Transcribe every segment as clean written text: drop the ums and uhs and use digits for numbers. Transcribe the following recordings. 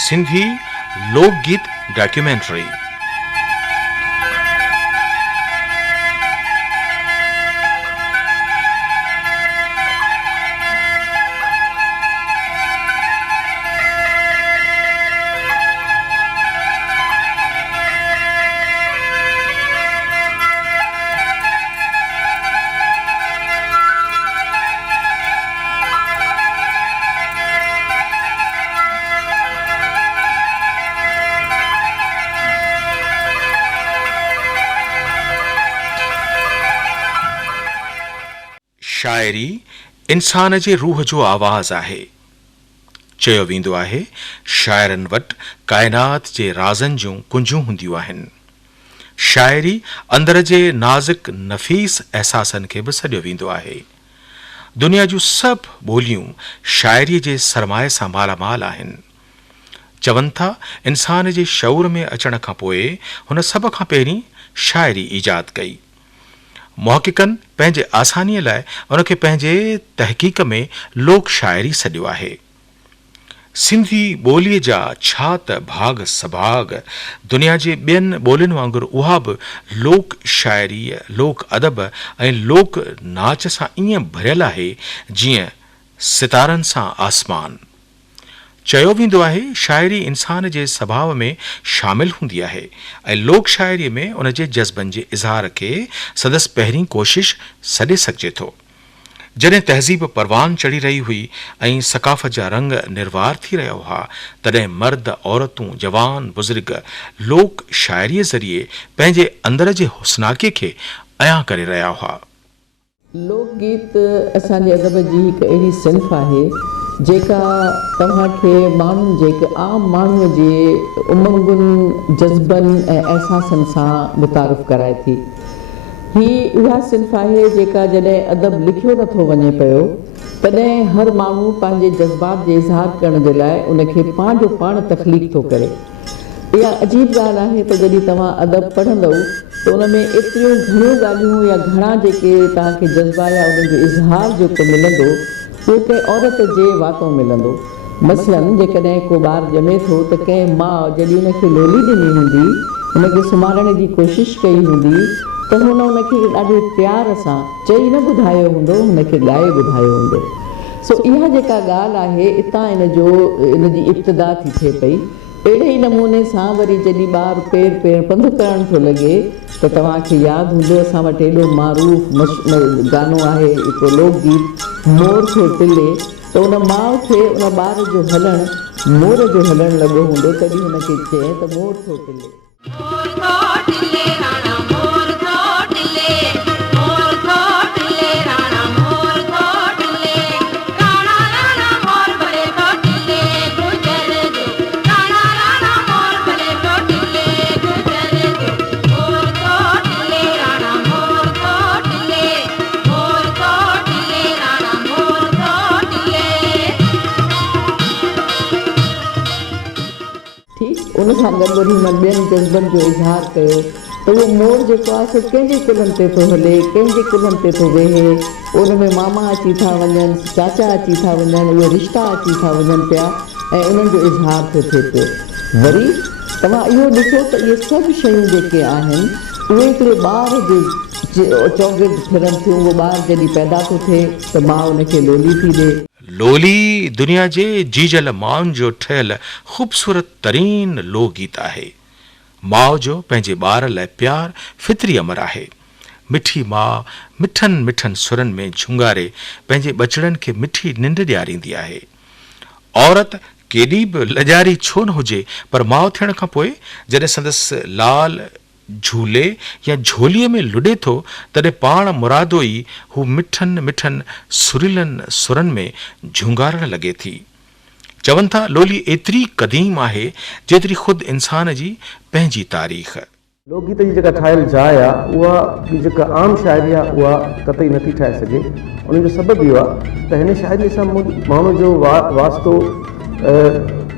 सिंधी लोकगीत डॉक्यूमेंट्री। शायरी इंसान जे रूह जो आवाज़ आहे। चयो वेंदो आहे शाइरनि वटि काइनात जे राज़नि जूं कुंजूं हूंदियूं आहिनि। शाइरी अंदर जे नाज़ुक नफ़ीस एहसासनि खे बि सॾियो वेंदो आहे। दुनिया जूं सभु ॿोलियूं शाइरीअ जे सरमाए सां मालामाल आहिनि। चवनि था इंसान जे शऊर में अचण खां पोइ हुन सभ खां पहिरीं शाइरी ईजाद कई। मुहक़िक़नि पंहिंजे आसानीअ लाइ उनखे पंहिंजे तहक़ीक़ में लोक शाइरी सॾियो आहे। सिंधी ॿोलीअ जा छा त भाग सभाग, दुनिया जे ॿियनि ॿोलियुनि वांगुरु उहा बि लोक शाइरी, लोक अदब ऐं लोक नाच सां ईअं भरियल आहे जीअं सितारनि सां आसमान। चयो वेंदो आहे शाइरी इंसान जे स्वभाव में शामिल हूंदी आहे ऐं लोक शाइरीअ में उन जे जज़्बनि जे इज़हार खे संदसि पहिरीं कोशिश सॾे सघिजे थो। जॾहिं तहज़ीब परवान चढ़ी रही हुई ऐं सकाफ़त जा रंग निर्वार थी रहिया हुआ, तॾहिं मर्द, औरतूं, जवान, बुज़ुर्ग लोक शाइरीअ ज़रिए पंहिंजे अंदर जे हुस्नाके खे अयां करे रहिया हुआ। लोकगीत असांजे अदब जी हिकु अहिड़ी सिंफ़ आहे जेका तव्हांखे माण्हुनि जे आम माण्हूअ जे उमंगुनि, जज़्बनि ऐं अहसासनि सां मुतारिफ़ कराए थी। हीअ उहा सिंफ़ आहे जेका जॾहिं अदब लिखियो नथो वञे पियो, तॾहिं हर माण्हू पंहिंजे जज़्बात जे इज़हार करण जे लाइ उनखे पंहिंजो पाण तख़लीक़ थो करे। इहा अजीब ॻाल्हि आहे त जॾहिं तव्हां अदब पढ़ंदव त उन में एतिरियूं घणियूं ॻाल्हियूं या घणा जेके तव्हांखे जज़्बा या उन्हनि जो इज़हार जेको मिलंदो उहो कंहिं औरत जे वातो मिलंदो। मसलन जेकॾहिं को ॿारु ॼमे थो त कंहिं माउ जॾहिं उनखे लोली ॾिनी हूंदी, उनखे सुम्हारण जी कोशिशि कई हूंदी, त हुन उनखे ॾाढे प्यार सां चई न ॿुधायो हूंदो, हुनखे ॻाए ॿुधायो हूंदो। सो इहा जेका ॻाल्हि आहे इतां इनजी इब्तिदा थी थिए पई। अहिड़े ई नमूने सां वरी जॾहिं ॿारु पेर पंधु करणु थो लॻे त तव्हांखे यादि हूंदो असां वटि एॾो मारूफ़ गानो आहे हिकिड़ो लोकगीत मोर थो टिले, त उन माउ खे उन ॿार जो हलणु मोर जो हलणु लॻो हूंदो, तॾहिं हुनखे चए त मोर थो टिले। उन सां गॾु वरी हुन ॿियनि जज़्बनि जो इज़हार कयो त उहो मोर जेको आहे सो कंहिंजे कुलनि ते थो हले, कंहिंजे कुलनि ते थो वेहे, उन में मामा अची था वञनि, चाचा अची था वञनि, उहे रिश्ता अची था वञनि पिया ऐं उन्हनि जो इज़हार थो थिए पियो। वरी तव्हां इहो ॾिसो त इहे सभु शयूं जेके आहिनि उहे हिकिड़े ॿार जे चौगिर्द फिरनि थियूं। उहो ॿारु जॾहिं पैदा थो थिए त माउ उनखे लोली थी ॾे। लोली दुनिया जे जीजल माउनि जो ठहियल ख़ूबसूरत तरीन लोकगीत आहे। माउ जो पंहिंजे ॿार लाइ प्यार फितरी अमर आहे। मिठी माउ मिठनि मिठनि सुरनि में झुंगारे पंहिंजे बचड़नि खे मिठी निंड ॾियारींदी आहे। औरत केॾी बि लजारी छो न हुजे, पर माउ थियण खां पोइ जॾहिं संदसि लाल झूले या झोलीअ में लुॾे थो, तॾहिं पाण मुरादो ई हू मिठनि मिठनि सुरीलनि सुरनि में झुंगारण लॻे थी। चवनि था लोली एतिरी क़दीम आहे जेतिरी ख़ुदि इंसान जी पंहिंजी तारीख़। लोकगीत जी जेका ठहियल जाइ आहे उहा जेका आम शाइरी आहे उहा कतई नथी ठाहे सघे। उन जो सबबु इहो आहे त हिन शाइरीअ सां माण्हू जो वास्तो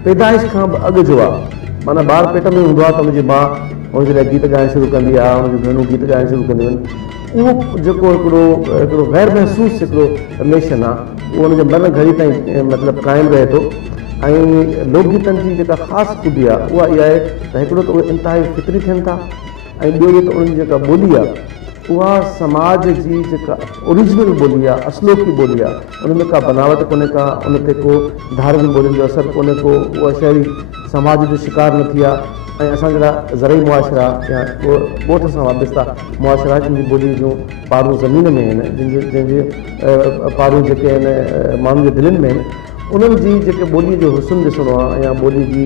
पैदाइश खां बि अॻु जो आहे। माना ॿारु पेट में हूंदो आहे त हुनजी माउ हुनजे लाइ गीत ॻाइणु शुरू कंदी आहे, हुनजूं भेनरूं गीत ॻाइणु शुरू कंदियूं आहिनि। उहो जेको हिकिड़ो गैर महसूस हिकिड़ो रिलेशन आहे उहो हुनजे मन घड़ी ताईं मतिलबु क़ाइमु रहे थो। ऐं लोकगीतनि जी जेका ख़ासि ख़ूबी आहे उहा इहा आहे त हिकिड़ो त उहे इंतिहाई फितरी थियनि था ऐं ॿियो इहो त उन्हनि जी जेका ॿोली आहे उहा समाज जी जेका ओरिजिनल ॿोली आहे असलोकी ॿोली आहे उन में का बनावट कोन्हे का उन ते को धार्मिक ॿोलियुनि जो असरु कोन्हे को उहा शहरी समाज जो शिकार न थी आहे ऐं असां जहिड़ा ज़रई मुआशिरा या ॻोठ सां वाबस्ता मुआशिरा जिन जी ॿोली जूं पारूं ज़मीन में आहिनि जंहिंजे पारूं जेके आहिनि माण्हुनि जे दिलनि में आहिनि उन्हनि जी जेके ॿोलीअ जो हुस्न ॾिसणो आहे या ॿोली जी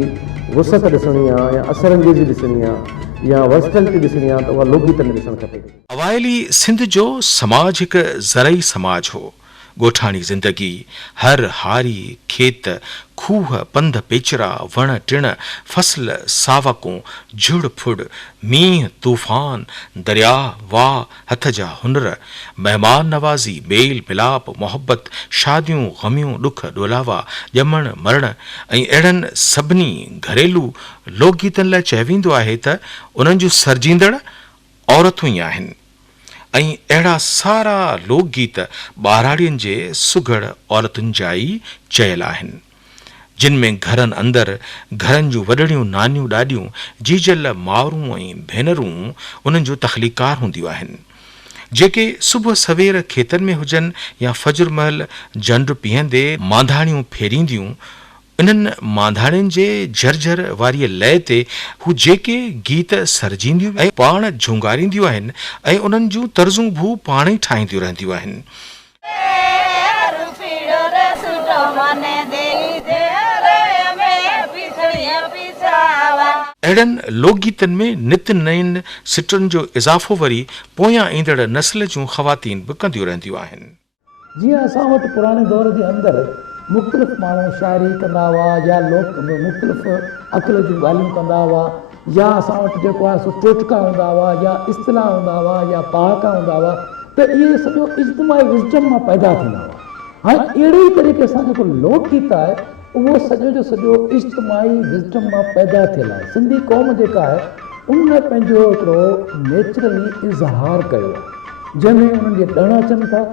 वुसत ॾिसणी आहे या असर अंगेज़ी ॾिसणी आहे या वर्सटैलिटी ॾिसणी आहे त उहा लोकगीत में ॾिसणु खपे। अवाइली सिंध जो समाज हिकु ज़रई समाज हो। ॻोठाणी ज़िंदगी हर हारी खेत खूह पंध पेचरा वण टिण फसल सावकों झुड़ फुड़ मींह तूफ़ान दरिया वाह हथ जा हुनर मेहमान नवाज़ी मेल मिलाप मोहब्बत शादियूं ग़मियूं ॾुख ॾोलावा ॼमण मरण ऐं अहिड़नि सभिनी घरेलू लोकगीतनि लाइ चयो वेंदो आहे त उन्हनि जूं सर्जींदड़ औरतूं ई आहिनि ऐं अहिड़ा सारा लोकगीत ॿाराड़ियुनि जे सुघड़ औरतुनि जा ई चयल आहिनि जिन में घरनि अंदरि घरनि जूं वॾड़ियूं नानियूं ॾाॾियूं जीजल मावरूं ऐं भेनरूं उन्हनि जूं तख़लीकार हूंदियूं आहिनि जेके सुबुह सवेर खेतनि में हुजनि या फजर महल जंड पीअंदे मांधाणियूं फेरींदियूं इन्हनि मांधाणियुनि जे झरझर वारीअ लय ते हू जेके गीत सरजींदियूं ऐं पाण झुंगारींदियूं आहिनि ऐं उन्हनि जूं तर्ज़ूं भू पाण ई ठाहींदियूं रहंदियूं आहिनि। अहिड़नि लोकगीतनि में नित नयनि सिटुनि जो इज़ाफ़ो वरी पोयां ईंदड़ नस्ल जूं ख़वातीन बि कंदियूं रहंदियूं आहिनि। जीअं असां वटि पुराणे दौर जे अंदरि मुख़्तलिफ़ माण्हू शाइरी कंदा हुआ या मुख़्तलिफ़ अक़ल जूं ॻाल्हियूं कंदा हुआ या असां वटि जेको आहे सो टोटका हूंदा हुआ या इस्तिलाह हूंदा हुआ या पहाका हूंदा हुआ त इहे सॼो इज्तिमाही विज़डम मां पैदा थींदा हुआ। हाणे अहिड़े ई तरीक़े सां जेको लोकगीत आहे उहो सॼो जो सॼो इज्तिमाही विज़डम मां पैदा थियल आहे। सिंधी क़ौम जेका आहे उन पंहिंजो हिकिड़ो नेचुरली इज़हार कयो आहे जंहिंमें उन्हनि जे ॾण अचनि था।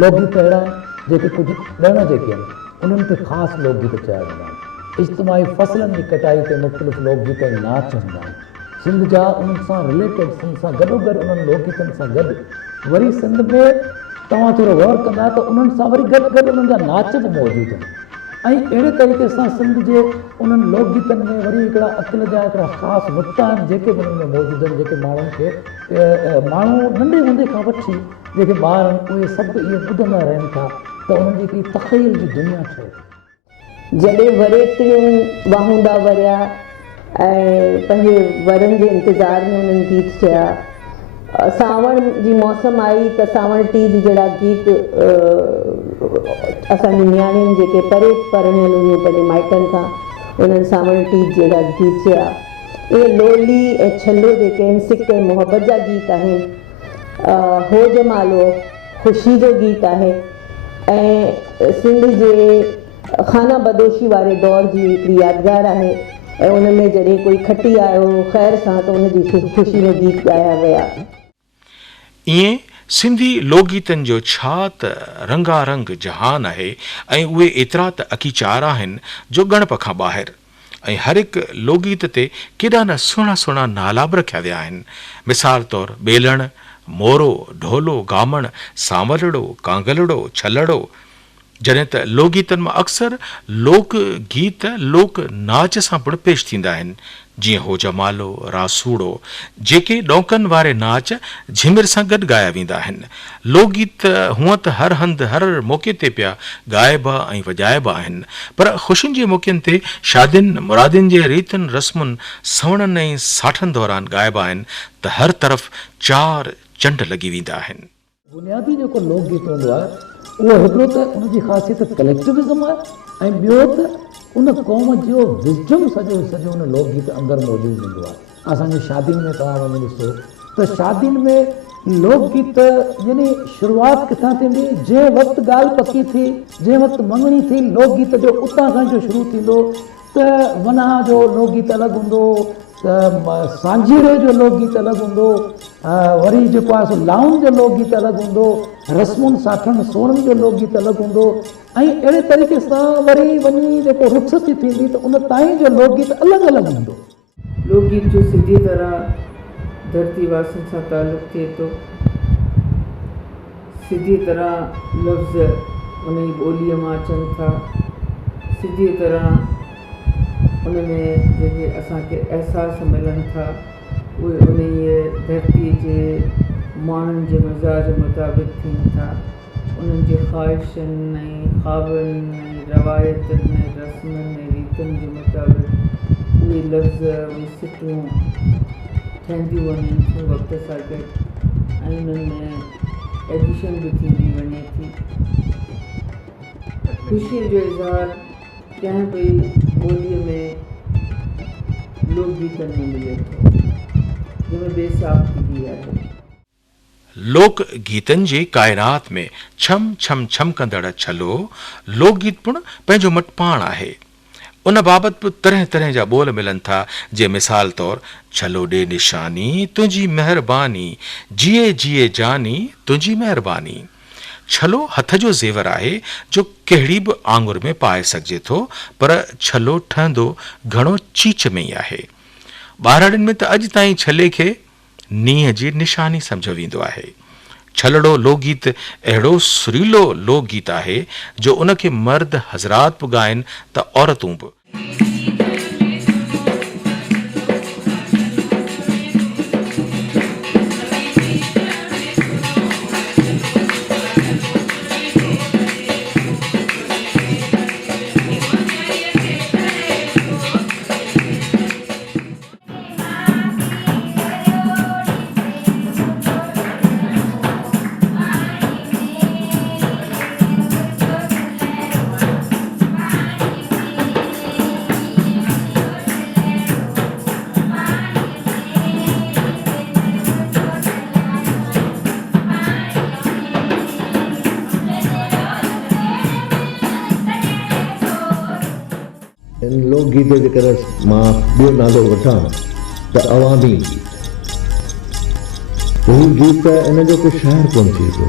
लोकगीत अहिड़ा आहिनि जेके कुझु ॾण जेके आहिनि उन्हनि ते ख़ासि लोकगीत चया वेंदा आहिनि। इज्तिमाही फ़सलनि जी कटाई ते मुख़्तलिफ़ लोकगीत ऐं नाच हूंदा आहिनि। सिंध जा उन्हनि सां रिलेटेड सिंध सां गॾोगॾु उन्हनि लोकगीतनि सां गॾु वरी सिंध में तव्हां थोरो गौर कंदा त उन्हनि सां वरी गॾु गॾु उन्हनि जा नाच बि मौजूदु आहिनि ऐं अहिड़े तरीक़े सां सिंध जे उन्हनि लोकगीतनि में वरी हिकिड़ा अक़ल जा हिकिड़ा ख़ासि नुक़्ता आहिनि जेके बि उन्हनि में मौजूदु आहिनि जेके माण्हुनि खे माण्हू नंढे हूंदे खां वठी जेके ॿार आहिनि उहे सभु इहे ॿुधंदा रहनि था त उन्हनि जी हिकिड़ी तख़यल जी दुनिया ठहे। जॾहिं वरेतियूं वाहूंदा वरिया ऐं पंहिंजे वरनि जे इंतज़ार में उन्हनि गीत चया। सावण जी मौसम आई त सावण टीज जहिड़ा गीत असांजी नियाणियुनि जेके परे पढ़णियल हुयूं पंहिंजे माइटनि खां उन्हनि सावण टीज जहिड़ा गीत चया। इहे लोली ऐं छलो जेके आहिनि सिक ऐं मुहबत जा गीत आहिनि। हो जमालो ख़ुशी जो गीत आहे ऐं सिंध जे खाना बदोशी वारे दौर जी हिकिड़ी यादगार आहे ऐं उन में जॾहिं कोई खटी आयो ख़ैर सां त उनजी ख़ुशी में गीत ॻाया विया। ईअं सिंधी लोकगीतनि जो छा त रंगारंग जहान आहे ऐं उहे एतिरा त अखीचार आहिनि जो ॻणप खां ॿाहिरि ऐं हर हिकु लोकगीत ते केॾा न सुहिणा सुहिणा नाला बि रखिया विया आहिनि। मिसाल तौरु बेलण मोरो ढोलो गामण सांवलड़ो कांगलड़ो छलड़ो जॾहिं त लोकगीतनि मां अक्सर लोक गीत लोक नाच सां पिणु पेश थींदा आहिनि जीअं हो जमालो रासूड़ो जेके ॾौकनि वारे नाच झिमिर सां गॾु ॻाया वेंदा आहिनि। लोकगीत हूअं त हर हंधि हर मौक़े ते पिया ॻाइबा ऐं वॼाइबा आहिनि पर ख़ुशियुनि जे मौक़नि ते शादियुनि मुरादियुनि जे रीतियुनि रस्मुनि सवणनि ऐं साठनि दौरान ॻाइबा आहिनि त हर तरफ़ चार चंड लॻी वेंदा आहिनि। बुनियादी जेको लोकगीत हूंदो आहे उहो हिकिड़ो त उनजी ख़ासियत कलेक्टिविज़म आहे ऐं ॿियो त उन क़ौम जो विज़डम सॼो उन लोकगीत अंदरि मौजूदु हूंदो आहे। असांजी शादियुनि में तव्हां वञी ॾिसो त शादियुनि में लोकगीत यानी शुरूआति किथां थींदी जंहिं वक़्तु ॻाल्हि पकी थी जंहिं वक़्तु मङणी थी लोकगीत जो उतां खां जो शुरू थींदो त वना जो लोकगीत अलॻि हूंदो त सांझीड़े जो लोकगीत अलॻि हूंदो वरी जेको आहे सो लाउन जो लोकगीत अलॻि हूंदो रस्मुनि साठनि सोणनि जो लोकगीत अलॻि हूंदो ऐं अहिड़े तरीक़े सां वरी वञी जेको रुख़सती थींदी त उन ताईं जो लोकगीत अलॻि अलॻि हूंदो। लोकगीत जो सिधी तरह धरती वासियुनि सां तालुक़ु थिए थो, सिधी तरह लफ़्ज़ उन जी ॿोलीअ मां अचनि था, सिधी तरह उन में जेके असांखे अहसास मिलनि था उहे उन धरती जे माण्हुनि जे मिज़ाज मुताबिक़ थियनि था, उन्हनि जे ख़्वाहिशनि ऐं ख़्वाबनि ऐं रवायतुनि ऐं रस्मनि ऐं रीतियुनि जे मुताबिक़ उहे लफ़्ज़ उहे सिटूं ठहंदियूं वञनि थियूं वक़्त सां गॾु ऐं उन्हनि में एडिशन बि थींदी वञे थी। ख़ुशीअ जो इज़हार कंहिं बि ॿोलीअ में लोकगीतनि में मिले थो जंहिंमें बेसाख्तगी आहे। लोक गीतनि जे काइनात में छम छम छम कंदड़ छलो लोकगीत पिणु पंहिंजो मट पाण आहे। उन बाबति बि तरह तरह जा ॿोल मिलनि था, जे मिसाल तौरु छलो ॾे निशानी तुंहिंजी महिरबानी, जिए जिए जानी तुंहिंजी महिरबानी। छलो हथ जो ज़ेवर आहे जो कहिड़ी बि आंगुर में पाए सघिजे थो, पर छलो ठहंदो घणो चीच में ई आहे। ॿारड़ियुनि में त अॼु ताईं छले खे नींहं जी निशानी सम्झो वेंदो आहे। छलड़ो लोकगीत अहिड़ो सुरीलो लोकगीत आहे जो उनखे मर्द हज़रात बि ॻाइनि त औरतूं बि। इन लोकगीत जे करे मां ॿियो नालो वठां त अवामी गीत। हू गीत इन जो को शाइर कोन थिए थो,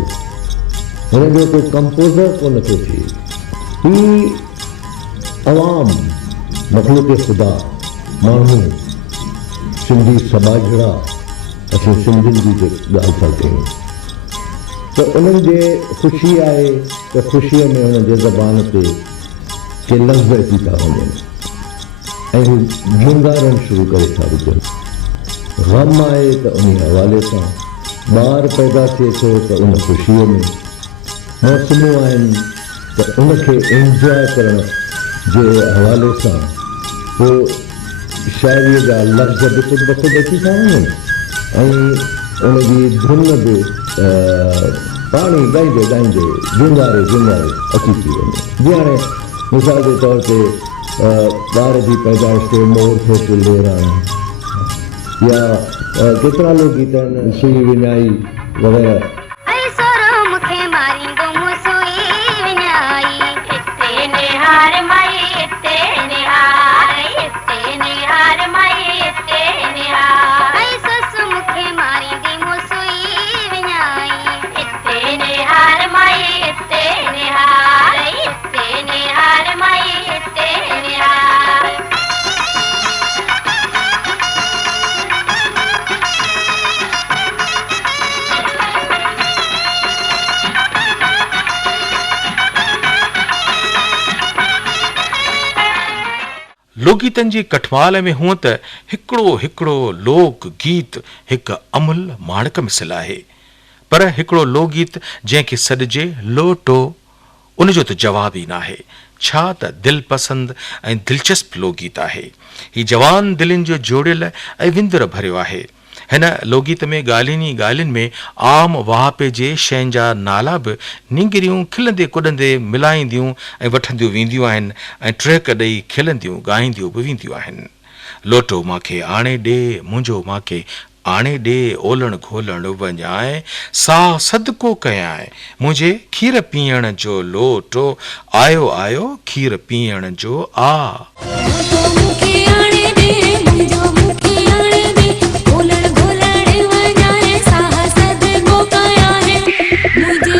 हिन जो को कंपोज़र कोन थो थिए। ही अवाम मख़लूक़ ख़ुदा माण्हू सिंधी समाजड़ा असां सिंधियुनि जी ॻाल्हि था कयूं त उन्हनि जे ख़ुशी आहे त ख़ुशीअ में उन्हनि जे ज़बान ते के लफ़्ज़ अची था वञनि ऐं हू गुंगारण शुरू करे था विझनि। ग़म आहे त उन हवाले सां, ॿार पैदा थिए थो त उन ख़ुशीअ में, मौसमूं आहिनि त उनखे इंजॉय करण जे हवाले सां पोइ शाइरीअ जा लफ़्ज़ बि ख़ुदि ब ख़ुदि अची था वञनि ऐं उनजी धुन बि पाणी ॻाईंदे ॻाईंदे गुंगारे गुंगारे अची थी वञे। जीअं हाणे मिसाल जे तौर ते ॿार जी पैदाइश ते मोर थो किले या केतिरा लोकगीत आहिनि, सुई विञाई वग़ैरह। लोकगीतनि जी कठमाल में हूअं त हिकिड़ो हिकिड़ो लोक गीत हिकु अमुल माणक मिसल आहे, पर हिकिड़ो लोकगीत जंहिंखे सॾिजे लोटो उनजो त जवाब ई न आहे। छा त दिलि पसंदि ऐं दिलचस्प लोकगीत आहे। ही जवान दिलनि जो जोड़ियल ऐं विंदुर भरियो आहे। हिन लोकगीत में ॻाल्हियुनि ई ॻाल्हियुनि में आम वाहपे जे शयुनि जा नाला बि निंगरियूं खिलंदे कुॾंदे मिलाईंदियूं ऐं वठंदियूं वेंदियूं आहिनि ऐं ट्रैक ॾेई खिलंदियूं ॻाईंदियूं बि वेंदियूं आहिनि। लोटो मांखे आणे ॾे, मुंहिंजो मांखे आणे ॾे, ओलण घोलण वञाए, साह सदको कयाए, मुंहिंजे खीर पीअण जो लोटो, आयो आयो खीर पीअण जो आ। मुझे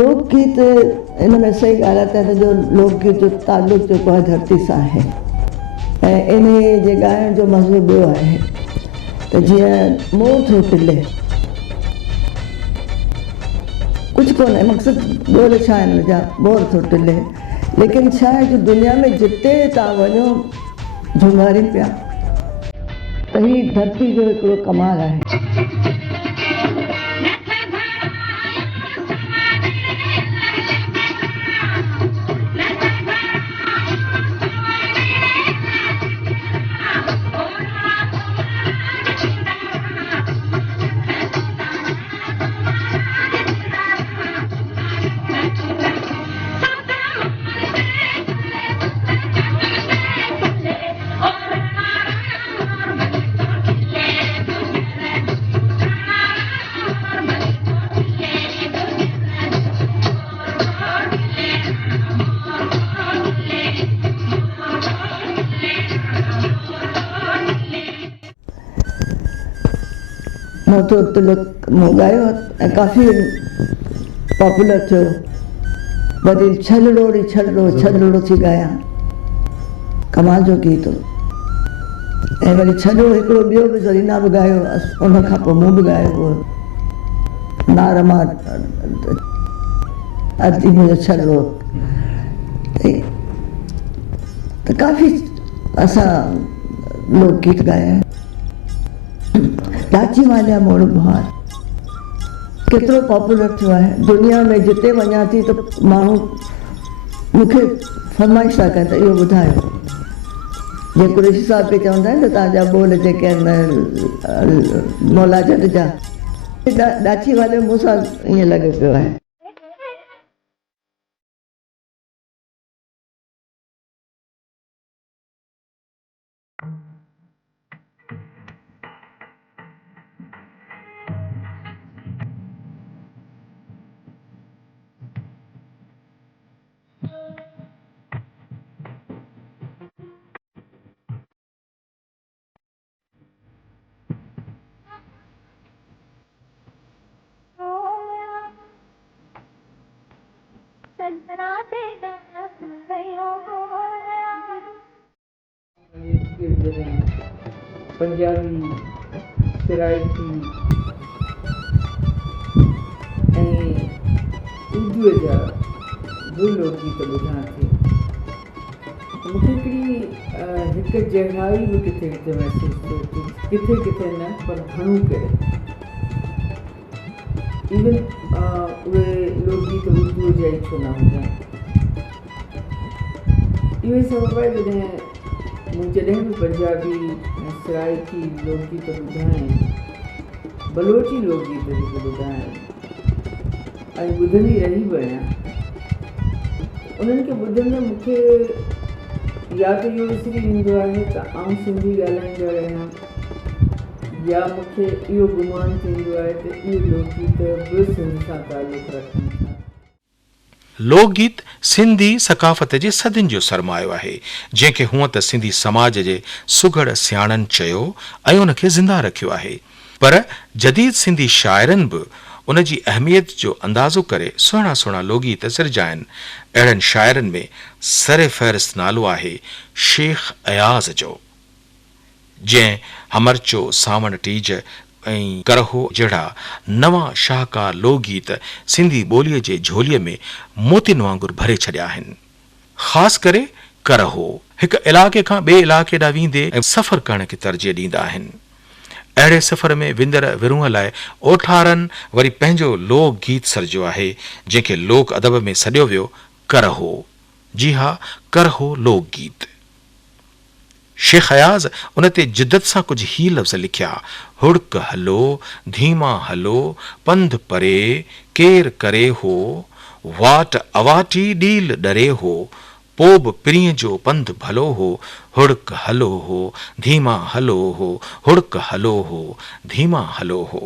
लोकगीत इन में सही ॻाल्हि आहे त जो लोकगीत जो तालुक जेको आहे धरती सां आहे ऐं इन जे ॻाइण जो मज़ो ॿियो आहे त जीअं मोर थो टिले कुझु कोन्हे मक़सदु ॿोल छा आहिनि हिन जा मोर थो टिले लेकिन छा आहे जो दुनिया में जिते तव्हां वञो झुंगारीनि पिया त ही धरती जो हिकिड़ो कमाल आहे मोटो तिलक मूं ॻायो ऐं काफ़ी पॉपुलर थियो वरी छलड़ोड़ी छलड़ो थी ॻायां कमाल जो गीत हो ऐं वरी छलड़ो हिकिड़ो ॿियो बि ज़रीना बि ॻायो उन खां पोइ मूं बि ॻायो हुओ नारमा अदी मुंहिंजो छलड़ो त काफ़ी असां लोकगीत ॻाया लाची वालिया मोड़ बहार केतिरो पॉपुलर थियो आहे दुनिया में जिते वञा थी त माण्हू मूंखे फरमाइश था कनि त इहो ॿुधायो जीअं कुरेशी साहिब खे चवंदा आहिनि त तव्हांजा ॿोल जेके आहिनि मौला जट जा लाची वाले मूंसां ईअं लॻे पियो आहे पंजाबी सराइकी ऐं उर्दूअ जा बि लोकगीत ॿुधां थी मूंखे हिकिड़ी जहिड़ाई बि किथे किथे महसूसु थिए थी किथे किथे न पर घणो करे इवन उहे लोकगीत उर्दूअ जा ई छो न हुजनि इहो ई सबबु आहे जॾहिं मूं जॾहिं बि पंजाबी ऐं सराइकी लोकगीत ॿुधाए बलोची लोकगीत जेके ॿुधाए ऐं ॿुधंदी रही बि आहियां उन्हनि खे ॿुधंदे मूंखे या त इहो विसरी वेंदो आहे त आउं सिंधी ॻाल्हाईंदो रहियां या मूंखे इहो गुमान थींदो आहे त इहे लोकगीत बि सिंध सां तालुक़ु रखनि था लोकगीत सिंधी सकाफ़त जे सदियुनि जो सरमायो आहे जंहिंखे हूअं त सिंधी समाज जे सुघड़ सियाणनि चयो ऐं उन खे ज़िंदा रखियो आहे पर जदीद सिंधी शाइरनि बि उन जी अहमियत जो अंदाज़ो करे सुहिणा सुहिणा लोकगीत सिरजा आहिनि अहिड़नि शाइरनि में सरे फ़हरिस्त नालो आहे शेख अयाज़ जो जंहिं हमरचो सावण टीज ऐं करहो जहिड़ा नवां शाहकार लोकगीत सिंधी ॿोलीअ जे झोलीअ में मोतियुनि वांगुरु भरे छॾिया आहिनि ख़ासि करे करहो हिकु इलाइक़े खां ॿिए इलाइक़े ॾांहुं वेंदे ऐं सफ़र करण खे तरजीह ॾींदा आहिनि अहिड़े सफ़र में विंदर विरूंह लाइ ओठारनि वरी पंहिंजो लोकगीत सर्जियो आहे जंहिंखे लोक अदब में सॾियो वियो करहो जी हा करहो लोकगीत शेख अयाज़ उन ते जिद्दत सां कुझु ही लफ़्ज़ लिखिया हुड़क हलो धीमा हलो पंध परे केर करे हो वाट अवाटी डील डरे हो पो बि पिरीअ जो पंधु भलो हो, हुड़क हलो हो धीमा हलो हो, हुड़क हलो हो धीमा हलो हो।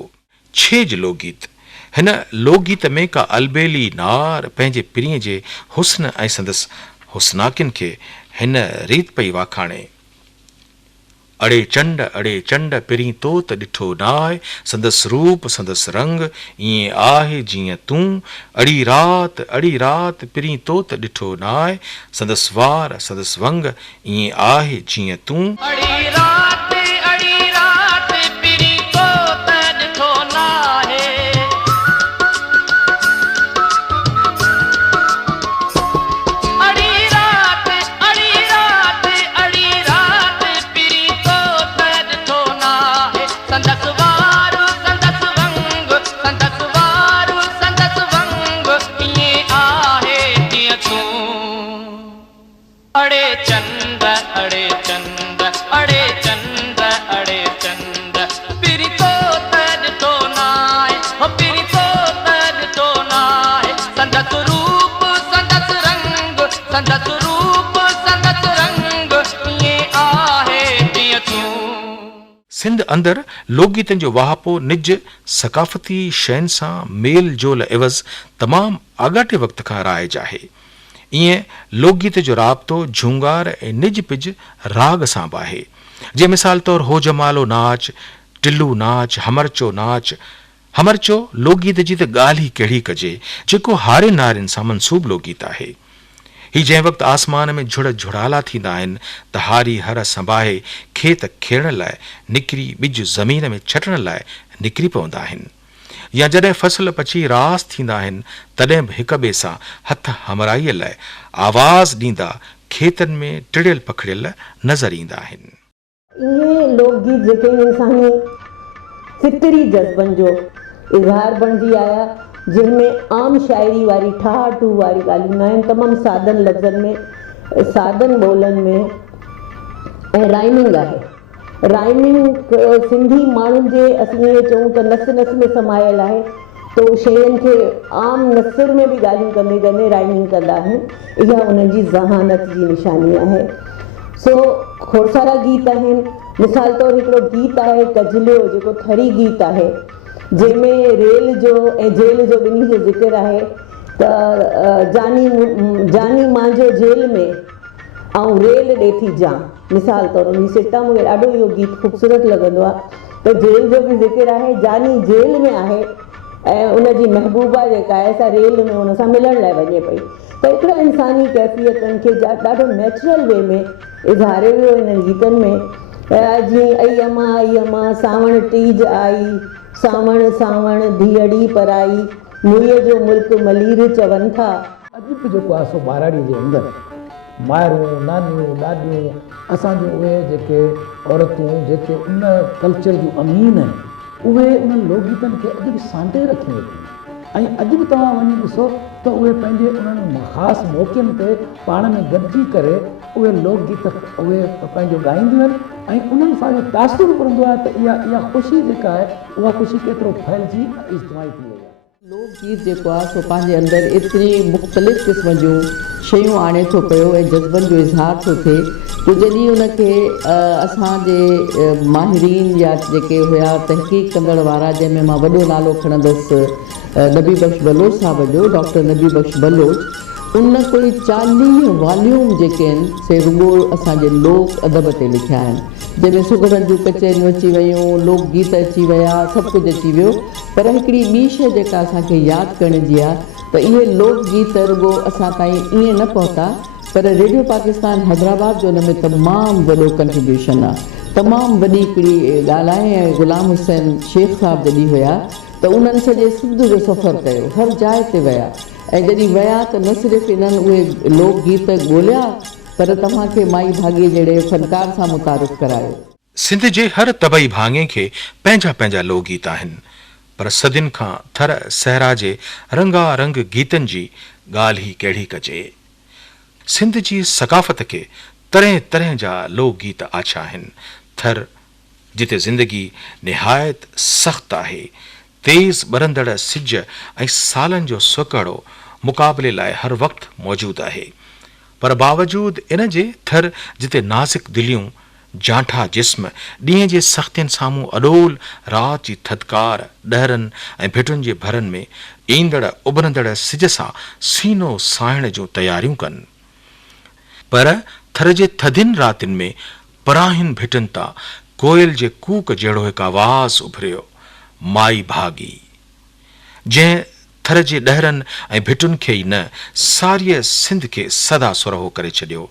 छेज लोकगीत। हिन लोकगीत में का अलबेली नार पंहिंजे पिरीअ जे हुस्न ऐं संदसि हुस्नाकिन खे हिन रीत पई वाखाणे। अड़े चंड पिरी तो त ॾिठो नाहे, संदसि रूप संदसि रंग ईअं आहे जीअं तूं। अड़ी रात पिरी तो त ॾिठो नाहे, संदसि वार संदसि वंग ईअं आहे जीअं तूं। अड़ी रात पिरी तो त ॾिठो नाहे, सिंध अंदर लोकगीतनि जो वाहापो निज सकाफ़ती शयुनि सां मेल जोल एवज़ तमामु आगाटे वक़्त खां राइज आहे। ईअं लोकगीत जो राब्तो झूंगार ऐं निज पिज राग सां बि आहे। जे मिसाल तौरु होजमालो नाच, टिल्लू नाच, हमरचो लोकगीत जी त ॻाल्हि ई कहिड़ी कजे, जेको हारे नारियुनि सां मनसूब लोकगीत आहे। ही जंहिं वक़्तु आसमान में झुड़ाला थींदा आहिनि त हारी हर संभाहे खेत खेड़ण लाइ निकिरी ॿिज ज़मीन में छटण लाइ निकिरी पवंदा आहिनि, या जॾहिं फसल पची रास थींदा आहिनि तॾहिं बि हिक ॿिए सां हथ हमराईअ लाइ आवाज़ ॾींदा खेतनि में टिड़ियल पखड़ियल नज़र ईंदा आहिनि। इहे लोकगीत जेके इंसानी फितरी जज़्बनि जो इज़हार बणिजी आया, जिनमें आम शाइरी वारी ठाहटू वारी ॻाल्हियूं न आहिनि, तमामु सादनि लफ़्ज़नि में, सादनि ॿोलनि में, ऐं राइमिंग आहे। राइमिंग सिंधी माण्हुनि जे असीं ईअं चऊं त नस में समायल आहे, तो शयुनि खे आम नसर में बि ॻाल्हियूं कंदे कंदे राइमिंग कंदा आहिनि। इहा उन्हनि जी ज़हानत जी निशानी आहे। सो खोड़ सारा गीत आहिनि। मिसाल तौरु हिकिड़ो गीत आहे कजलियो, जेको थरी गीत आहे, जंहिंमें रेल जो ऐं जेल जो ॿिन्ही जो ज़िक्र आहे त जानी मुंहिंजो जेल में ऐं रेल ॾे थी जा। मिसाल तौरु उन सिटा मूंखे ॾाढो इहो गीत ख़ूबसूरत लॻंदो आहे त जेल जो बि ज़िक्र आहे, जानी जेल में आहे ऐं उनजी महबूबा जेका आहे सा रेल में उन सां मिलण लाइ वञे पई। त हिकिड़ा इंसानी कैफ़ियतनि खे ॾाढो नेचुरल वे में इज़हारे वियो इन्हनि गीतनि में। जीअं आई अम्मा सावण टीज आई, सावण धीअड़ी पराई, मुईअ जो मुल्क मलीर चवनि था। अॼु बि जेको आहे सो ॿाराड़ी जे अंदरि माइरूं नानियूं ॾाॾियूं असांजो उहे जेके औरतूं जेके उन कल्चर जूं अमीन आहिनि, उहे उन्हनि लोकगीतनि खे अॼु बि सांटे रखी वेठियूं। ऐं अॼु बि तव्हां वञी ॾिसो त उहे पंहिंजे उन्हनि ख़ासि मौक़नि ते पाण में गॾिजी करे उहे लोकगीत उहे पंहिंजो ॻाईंदियूं आहिनि, ऐं उन्हनि सां जो तासुर पवंदो आहे त इहा ख़ुशी जेका आहे उहा ख़ुशी केतिरो फैलिजी इज्तिमाही थी वई आहे। लोकगीत जेको आहे सो पंहिंजे अंदरि एतिरी मुख़्तलिफ़ क़िस्म जूं शयूं आणे थो पियो ऐं जज़्बनि जो इज़हार थो थिए, जो जॾहिं उनखे असांजे माहिरीन या जेके हुया तहक़ीक़ कंदड़ वारा, जंहिंमें मां वॾो नालो खणंदसि नबी बख़्श बलोच साहिब जो, डॉक्टर नबी बख़्श बलोच, उन कोई 40 वॉल्यूम जेके आहिनि से रुॻो असांजे लोक अदब ते लिखिया आहिनि, जंहिंमें सुगड़नि जूं कचहरियूं अची वियूं, लोकगीत अची विया, सभु कुझु अची वियो। पर हिकिड़ी ॿी शइ जेका असांखे यादि करण जी आहे त इहे लोकगीत रुॻो असां ताईं ईअं न पहुता, पर रेडियो पाकिस्तान हैदराबाद जो हुन में तमामु वॾो कंट्रीब्यूशन आहे। तमामु वॾी हिकिड़ी ॻाल्हि आहे। ऐं ग़ुलाम हुसैन शेख साहिबु जॾहिं हुया त उन्हनि सॼे सिंध जो सफ़र कयो, हर जाइ ते विया, ऐं जॾहिं विया त न सिर्फ़ु इन्हनि उहे लोकगीत ॻोल्हिया, पर तव्हांखे माई भाॻे जहिड़े फनकार सां मुतारिफ़ करायो। सिंध जे हर तबई भाङे खे पंहिंजा पंहिंजा लोकगीत आहिनि, पर सदियुनि खां थर सहरा जे रंगारंग गीतनि जी ॻाल्हि ई कहिड़ी कजे। सिंध जी सकाफ़त खे तरह तरह जा लोकगीत आछा आहिनि। थर जिते ज़िंदगी निहायत सख़्तु आहे, तेज़ ॿरंदड़ सिज ऐं सालनि जो सुकड़ो मुक़ाबले लाइ हर वक़्तु मौजूदु आहे। पर बावजूद इन जे थर जिते नाज़ुक दिलियूं जांठा जिस्म ॾींहं जे सख़्तियुनि साम्हूं अॾोल राति जी थधिकार ॾहरनि ऐं भिटुनि जे भरनि में ईंदड़ उभरंदड़ सिज सां सीनो साइण जूं तयारियूं कनि। पर थर जे थधियुनि रातियुनि में पराहिनि भिटुनि तां कोयल जे कूक जहिड़ो हिकु आवाज़ उभरियो, माई भागी, जंहिं थर जे ॾहरनि ऐं भिटुनि खे ई न सारीअ सिंध खे सदा सुरहो करे छॾियो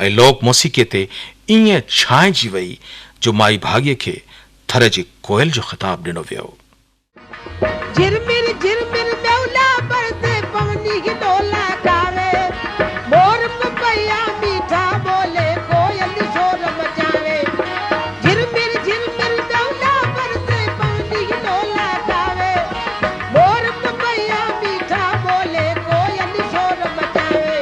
ऐं लोक मौसीक़ीअ ते ईअं छांइजी वई जो माई भाॻीअ खे थर जे कोयल जो ख़िताब ॾिनो वियो। झिरमिर झिरमिर मेवला बरसे पवनी की डोला गावे, मोर पपैया मीठा बोले कोयल शोर मचावे। झिरमिर झिरमिर मेवला बरसे पवनी की डोला गावे, मोर पपैया मीठा बोले कोयल शोर मचावे।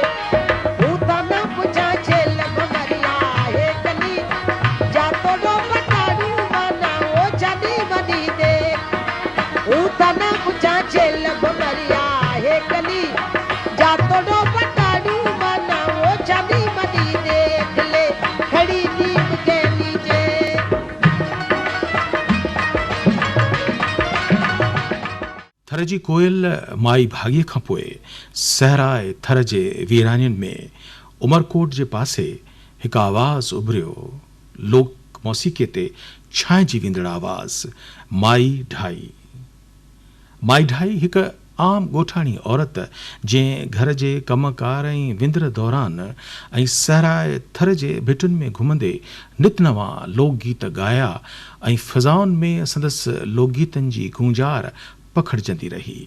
भूता न पुछा छेल भमरिया है कली, जातो रो पटारू माना ओ छदी बनी दे। ऊतना पुछा छेल भमरिया है कली, जातो रो पटारू माना ओ छदी बनी देख ले खड़ी नीम के नीचे। थर जी कोयल माई भाॻीअ खां पोइ सहराए थर जे वीरानियुनि में उमरकोट जे पासे हिकु आवाज़ उभरियो, लोक मौसीक़ीअ ते छांइजी वेंदड़ आवाज़, माई ढाई। माई ढाई हिकु आम ॻोठाणी औरत जंहिं घर जे कमकार ऐं विंदर दौरान ऐं सहराए थर जे भिटुनि में घुमंदे नित नवां लोकगीत ॻाया ऐं फ़िज़ाउनि में संदसि लोकगीतनि जी गूंजार पखिड़जंदी रही।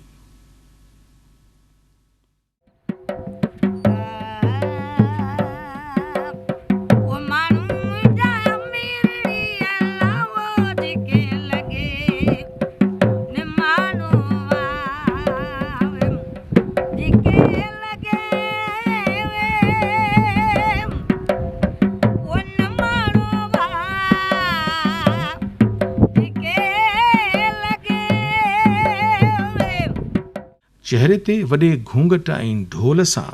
चेहरे ते वॾे घूंघट ऐं ढोल सां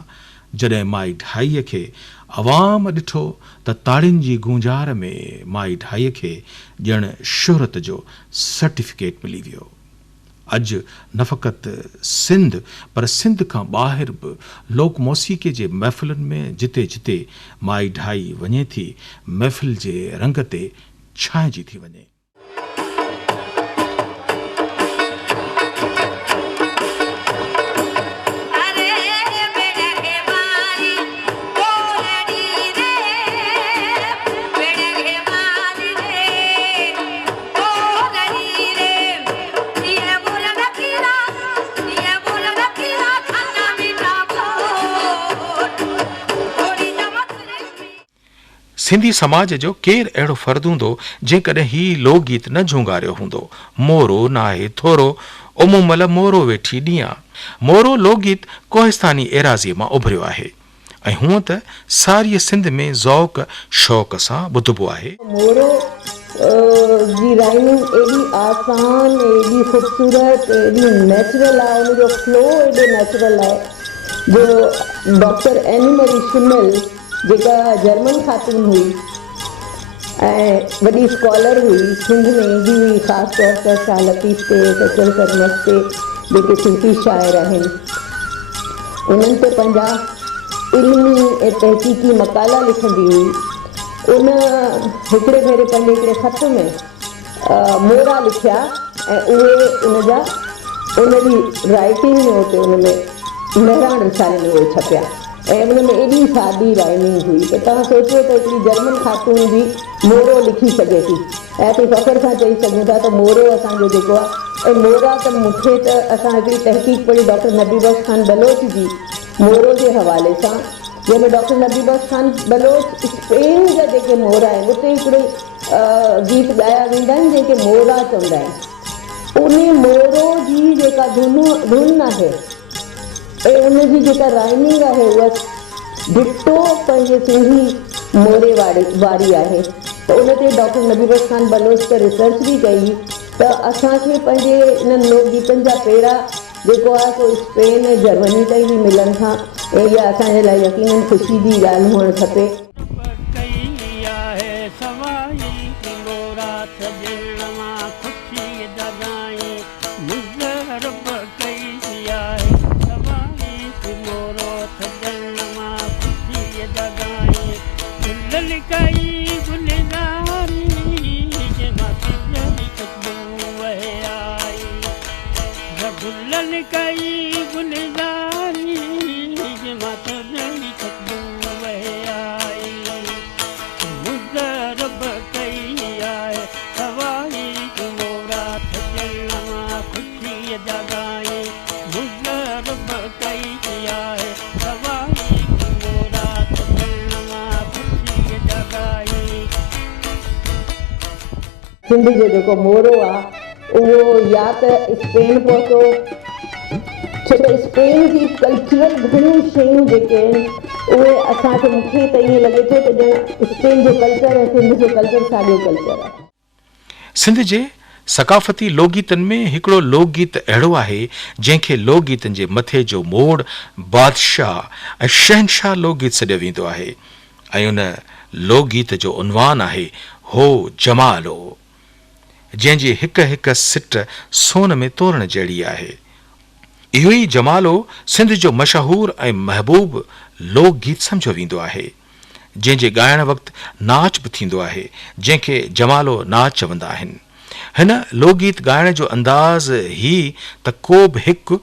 जॾहिं माई ढाईअ खे अवाम ॾिठो त ताड़ियुनि जी गूंजार में माई ढाईअ खे ॼण शोहरत जो सर्टिफिकेट मिली वियो। अॼु न फ़क़ति सिंध पर सिंध खां ॿाहिरि बि लोक मौसीक़ीअ जे महफ़िलुनि में जिते जिते माई ढाई वञे थी, महफ़िल जे रंग ते छांइजी थी वञे। सिंधी समाज जो केरु अहिड़ो फ़र्दु हूंदो जेकॾहिं ही लोकगीत न झूंगारियो हूंदो। मोरो नाहे थोरो उमूमल मोरो वेठी ॾींहुं। मोरो लोकगीत कोहिस्तानी एराज़ीअ मां उभरियो आहे ऐं हूअं त सारीअ सिंध में ज़ौक़ शौक़ सां ॿुधबो आहे। मोरो जी राइमिंग एॾी आसान, एॾी ख़ूबसूरत, एॾी नेचुरल आहे, उनजो फ्लो एॾो नेचुरल आहे जो डॉक्टर एनी मरी शिमल जेका जर्मन ख़ातून हुई ऐं वॾी स्कॉलर हुई, सिंध में ईंदी हुई, ख़ासि तौर ते शाह लतीफ़ ते, सचल करमस ते जेके सिंधी शाइर आहिनि, उन्हनि ते पंहिंजा इल्मी ऐं तहक़ीक़ी मक़ाला लिखंदी हुई। उन हिकिड़े भेरे पंहिंजे हिकिड़े ख़त में मोरा लिखिया ऐं उहे उनजी राइटिंग में उते उन में महिराण रिसाले में उहे छपिया ऐं उन में एॾी सादी राइमिंग हुई त तव्हां सोचियो त हिकिड़ी जर्मन ख़ातून बि मोरो लिखी सघे थी ऐं असीं फ़ख्र सां चई सघूं था त मोरो असांजो जेको आहे। ऐं मोरा त मूंखे त असां हिकिड़ी तहक़ीक़ पढ़ी डॉक्टर नबी बख्श ख़ान बलोच जी मोरो जे हवाले सां, जंहिंमें डॉक्टर नबी बख्श ख़ान बलोच स्पेन जा जेके मोरा आहिनि उते हिकिड़े गीत ॻाया वेंदा आहिनि जंहिंखे मोरा चवंदा आहिनि। उन मोरो जी जेका धुन आहे ऐं उनजी जेका राइमिंग आहे उहा डिटो पंहिंजे सिंधी मोरे वारी आहे। त उन ते डॉक्टर नबी बख्श ख़ान बलोच त रिसर्च बि कई त असांखे पंहिंजे इन्हनि लोकगीतनि जा पहिरां जेको आहे को स्पेन ऐं जर्मनी ताईं बि मिलनि था ऐं इहा असांजे लाइ यकीनन ख़ुशी जी ॻाल्हि हुअणु खपे। सिंध जो जेको मोरो आहे उहो या त स्पेन पहुतो, छो त स्पेन जी कल्चरल घणियूं शयूं जेके आहिनि उहे असांखे मूंखे त ईअं लॻे थो त ॼण स्पेन जो कल्चर ऐं सिंध जो कल्चर साॻियो कल्चर आहे। सिंध जे सकाफ़ती लोकगीतनि में हिकिड़ो लोकगीत अहिड़ो आहे जंहिंखे लोकगीतनि जे मथे जो मोड़ बादशाह ऐं शहनशाह लोकगीत सॾियो वेंदो आहे ऐं उन लोकगीत जो उनवान आहे हो जमालो, जंहिंजी हिक हिक सिट सोन में तोरण जहिड़ी आहे। इहो ई जमालो सिंध जो मशहूर ऐं महबूब लोकगीत सम्झो वेंदो आहे, जंहिंजे ॻाइण वक़्तु नाच बि थींदो आहे, जंहिंखे जमालो नाच चवंदा आहिनि। हिन लोकगीत ॻाइण जो अंदाज़ ही त को बि हिकु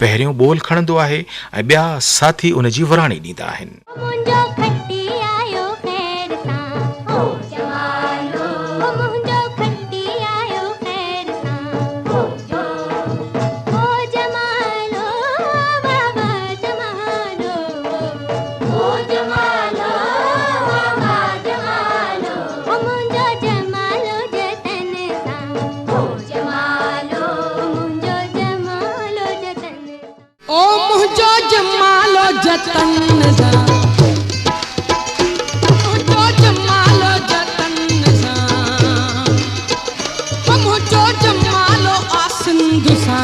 पहिरियों ॿोल खणंदो आहे ऐं ॿिया साथी उन जी वराणी ॾींदा आहिनि। जतन सा मुझो जमालो जतन सा मुझो जमालो आसिंद सा